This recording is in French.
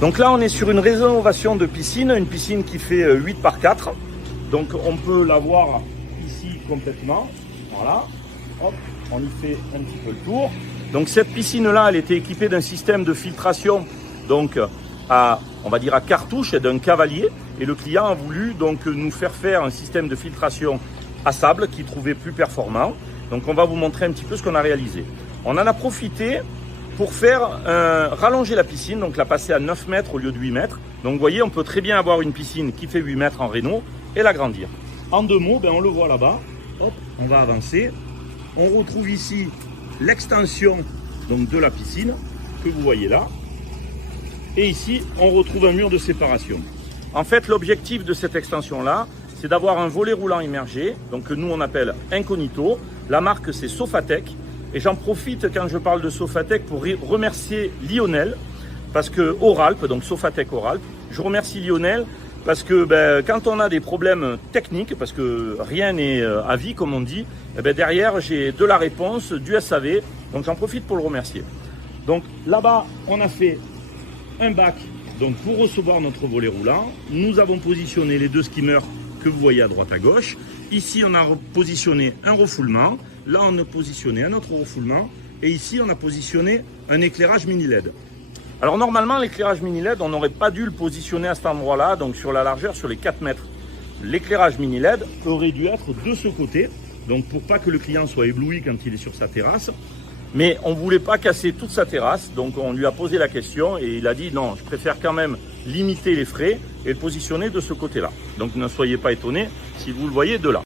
Donc là, on est sur une rénovation de piscine, une piscine qui fait 8 par 4. Donc on peut la voir ici complètement. Voilà. Hop, on y fait un petit peu le tour. Donc cette piscine-là, elle était équipée d'un système de filtration, donc on va dire à cartouche et d'un cavalier. Et le client a voulu donc nous faire un système de filtration à sable qu'il trouvait plus performant. Donc on va vous montrer un petit peu ce qu'on a réalisé. On en a profité pour faire rallonger la piscine, donc la passer à 9 mètres au lieu de 8 mètres. Donc vous voyez, on peut très bien avoir une piscine qui fait 8 mètres en réno et l'agrandir. En deux mots, on le voit là-bas. Hop, on va avancer. On retrouve ici l'extension donc de la piscine que vous voyez là. Et ici, on retrouve un mur de séparation. En fait, l'objectif de cette extension-là, c'est d'avoir un volet roulant immergé, donc que nous on appelle Incognito. La marque, c'est Sofatec. Et j'en profite quand je parle de Sofatec pour remercier Lionel, parce que Oralp, donc Sofatec Oralp, je remercie Lionel parce que quand on a des problèmes techniques, parce que rien n'est à vie comme on dit, derrière j'ai de la réponse, du SAV, donc j'en profite pour le remercier. Donc là-bas, on a fait un bac donc pour recevoir notre volet roulant. Nous avons positionné les deux skimmers que vous voyez à droite à gauche. Ici, on a positionné un refoulement. Là, on a positionné un autre refoulement. Et ici, on a positionné un éclairage mini LED. Alors, normalement, l'éclairage mini LED, on n'aurait pas dû le positionner à cet endroit-là, donc sur la largeur, sur les 4 mètres. L'éclairage mini LED aurait dû être de ce côté, donc pour pas que le client soit ébloui quand il est sur sa terrasse. Mais on ne voulait pas casser toute sa terrasse, donc on lui a posé la question et il a dit non, je préfère quand même limiter les frais et le positionner de ce côté-là. Donc ne soyez pas étonnés si vous le voyez de là.